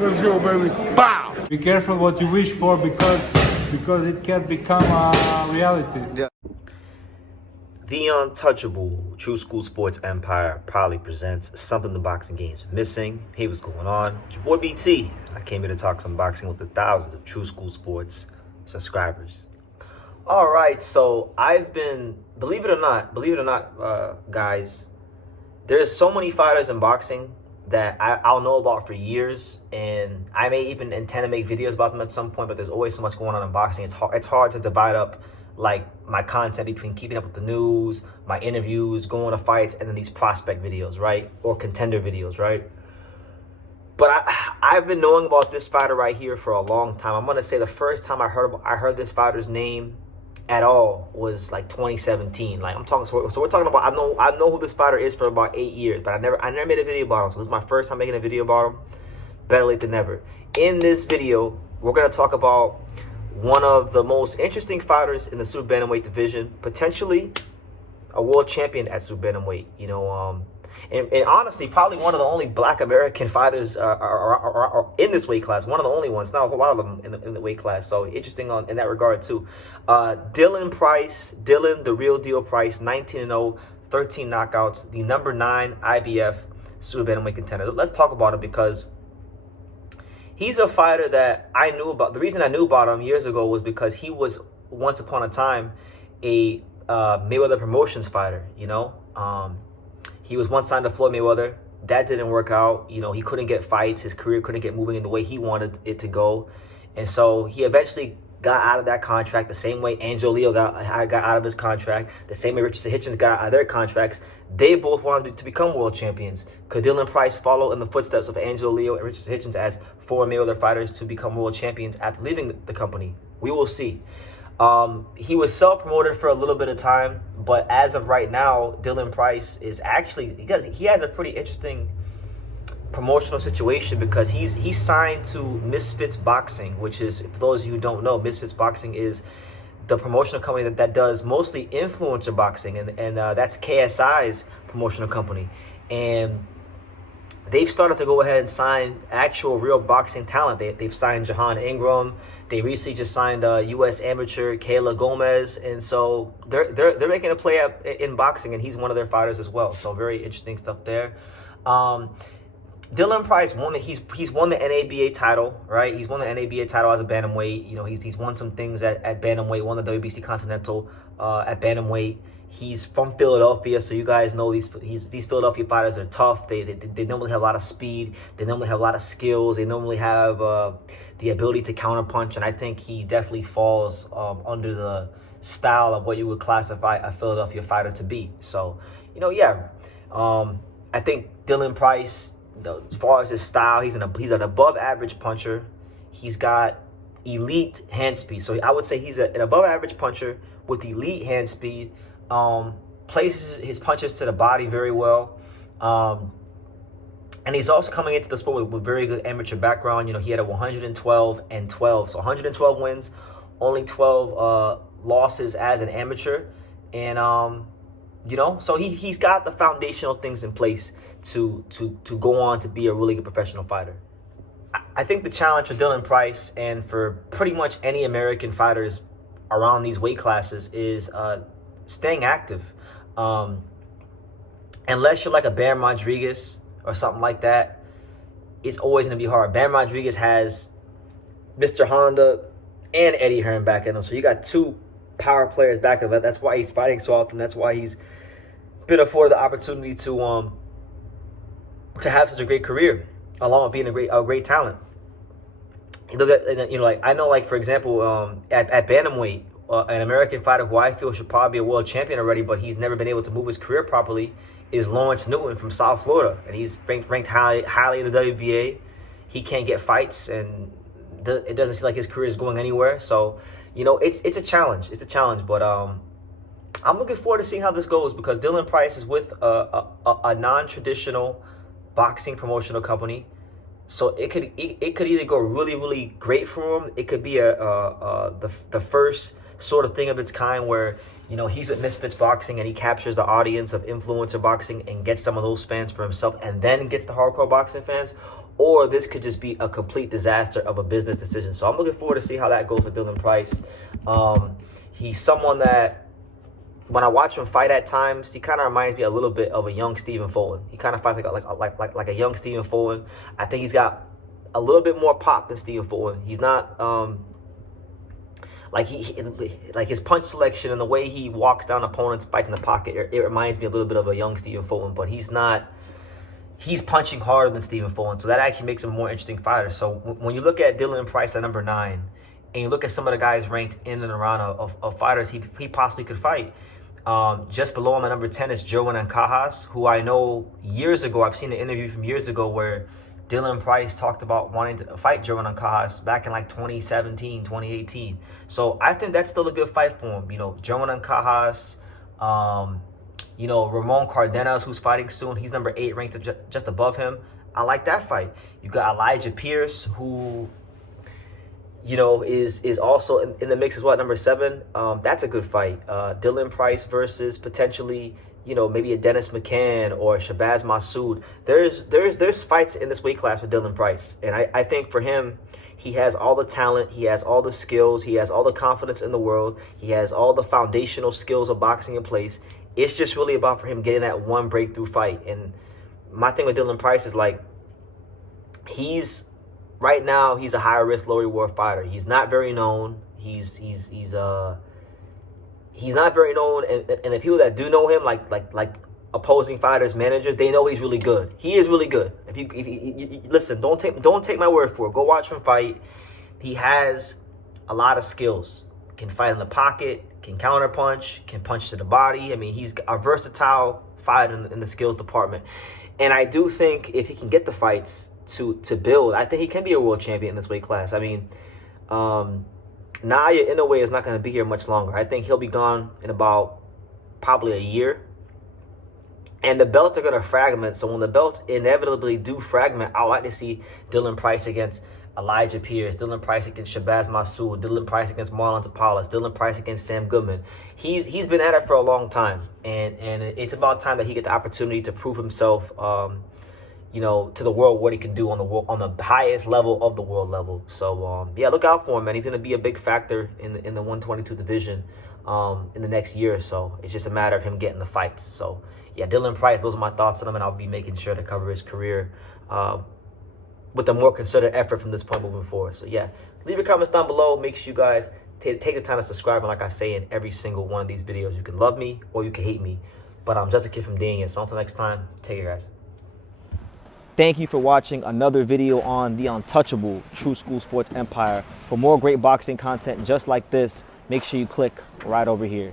Let's go, baby. Bow. Be careful what you wish for because it can become a reality. Yeah. The untouchable True School Sports Empire proudly presents Something the Boxing Game's Missing. Hey, what's going on? It's your boy BT. I came here to talk some boxing with the thousands of True School Sports subscribers. All right, so I've been, believe it or not, guys, there's so many fighters in boxing that I'll know about for years, and I may even intend to make videos about them at some point, but there's always so much going on in boxing. It's hard to divide up like my content between keeping up with the news, my interviews, going to fights, and then these prospect videos, right? Or contender videos, right? But I've been knowing about this fighter right here for a long time. I'm gonna say the first time I heard this fighter's name at all was like 2017. Like I'm talking, so we're talking about, I know who this fighter is for about 8 years, but I never made a video about him. So this is my first time making a video about him. Better late than never. In this video, we're gonna talk about one of the most interesting fighters in the super bantamweight division, potentially a world champion at super bantamweight. You know, and honestly, probably one of the only Black American fighters are in this weight class. One of the only ones. Not a whole lot of them in the weight class. So interesting in that regard too. Dylan Price, Dylan the Real Deal Price, 19-0, 13 knockouts, the number 9 IBF super bantamweight contender. Let's talk about him because he's a fighter that I knew about. The reason I knew about him years ago was because he was once upon a time a Mayweather Promotions fighter. You know, he was once signed to Floyd Mayweather. That didn't work out. You know, he couldn't get fights. His career couldn't get moving in the way he wanted it to go, and so he eventually got out of that contract the same way Angelo Leo got out of his contract, the same way Richardson Hitchens got out of their contracts. They both wanted to become world champions. Could Dylan Price follow in the footsteps of Angelo Leo and Richardson Hitchens as former Mayweather fighters to become world champions after leaving the company? We will see. He was self-promoted for a little bit of time, but as of right now, Dylan Price is actually, he has a pretty interesting promotional situation because he's signed to Misfits Boxing, which is, for those of you who don't know, Misfits Boxing is the promotional company that does mostly influencer boxing, and that's KSI's promotional company. And they've started to go ahead and sign actual real boxing talent. They've signed Jahan Ingram. They recently just signed U.S. amateur Kayla Gomez, and so they're making a play in boxing, and he's one of their fighters as well. So very interesting stuff there. Dylan Price he's won the NABA title, right? He's won the NABA title as a bantamweight. You know, he's won some things at bantamweight. Won the WBC Continental at bantamweight. He's from Philadelphia, so you guys know these Philadelphia fighters are tough. They normally have a lot of speed. They normally have a lot of skills. They normally have the ability to counterpunch, and I think he definitely falls under the style of what you would classify a Philadelphia fighter to be. So, you know, yeah, I think Dylan Price, as far as his style, he's an above average puncher. He's got elite hand speed. So I would say he's an above average puncher with elite hand speed. Places his punches to the body very well. And he's also coming into the sport with very good amateur background. You know, he had a 112 and 12. So 112 wins, only 12 losses as an amateur. And you know, so he's got the foundational things in place to go on to be a really good professional fighter. I think the challenge for Dylan Price and for pretty much any American fighters around these weight classes is staying active. Unless you're like a Bam Rodriguez or something like that, it's always going to be hard. Bam Rodriguez has Mr. Honda and Eddie Hearn back in him. So you got two power players back in him. That's why he's fighting so often. That's why he's been afforded the opportunity to have such a great career, along with being a great talent. You look at, you know, like I know, like for example, at bantamweight, an American fighter who I feel should probably be a world champion already, but he's never been able to move his career properly, is Lawrence Newton from South Florida, and he's ranked highly in the WBA. He can't get fights, and it doesn't seem like his career is going anywhere. So, you know, it's a challenge. It's a challenge, but I'm looking forward to seeing how this goes because Dylan Price is with a non-traditional boxing promotional company. So it could either go really, really great for him. It could be the first sort of thing of its kind where, you know, he's with Misfits Boxing and he captures the audience of influencer boxing and gets some of those fans for himself and then gets the hardcore boxing fans. or this could just be a complete disaster of a business decision. So I'm looking forward to see how that goes for Dylan Price. He's someone that, when I watch him fight at times, he kind of reminds me a little bit of a young Stephen Fulton. He kind of fights like a young Stephen Fulton. I think he's got a little bit more pop than Stephen Fulton. He's not like his punch selection and the way he walks down opponents, fights in the pocket. It reminds me a little bit of a young Stephen Fulton, but he's not. He's punching harder than Stephen Fulton, so that actually makes him a more interesting fighter. So when you look at Dylan Price at number 9, and you look at some of the guys ranked in and around of fighters he possibly could fight, just below him at number 10 is Jerwin Ancajas, who I know years ago, I've seen an interview from years ago where Dylan Price talked about wanting to fight Jerwin Ancajas back in like 2017, 2018. So I think that's still a good fight for him. You know, Jerwin Ancajas, you know, Ramon Cardenas, who's fighting soon. He's number 8, ranked just above him. I like that fight. You got Elijah Pierce, who, you know, is also in the mix as well, number 7. That's a good fight. Dylan Price versus potentially, you know, maybe a Dennis McCann or Shabazz Massoud. There's fights in this weight class with Dylan Price. And I think for him, he has all the talent, he has all the skills, he has all the confidence in the world, he has all the foundational skills of boxing in place. It's just really about for him getting that one breakthrough fight. And my thing with Dylan Price is like, right now he's a higher risk, low reward fighter. He's not very known. He's not very known, and the people that do know him, like opposing fighters, managers, they know he's really good. He is really good. If you listen, don't take my word for it. Go watch him fight. He has a lot of skills. Can fight in the pocket, can counterpunch, can punch to the body. I mean, he's a versatile fighter in the skills department. And I do think if he can get the fights to build, I think he can be a world champion in this weight class. I mean, Naoya Inoue is not going to be here much longer. I think he'll be gone in about probably a year. And the belts are going to fragment. So when the belts inevitably do fragment, I would like to see Dylan Price against Elijah Pierce, Dylan Price against Shabazz Massoud, Dylan Price against Marlon Tapales, Dylan Price against Sam Goodman. He's been at it for a long time, and it's about time that he get the opportunity to prove himself, you know, to the world, what he can do on the highest level of the world level. So yeah, look out for him, man. He's going to be a big factor in the 122 division in the next year or so. It's just a matter of him getting the fights. So yeah, Dylan Price, those are my thoughts on him, and I'll be making sure to cover his career with a more concerted effort from this point moving forward. So yeah, leave your comments down below. Make sure you guys take the time to subscribe. And like I say in every single one of these videos, you can love me or you can hate me. But I'm just a kid from Dang. So until next time, take care, guys. Thank you for watching another video on the untouchable True School Sports Empire. For more great boxing content just like this, make sure you click right over here.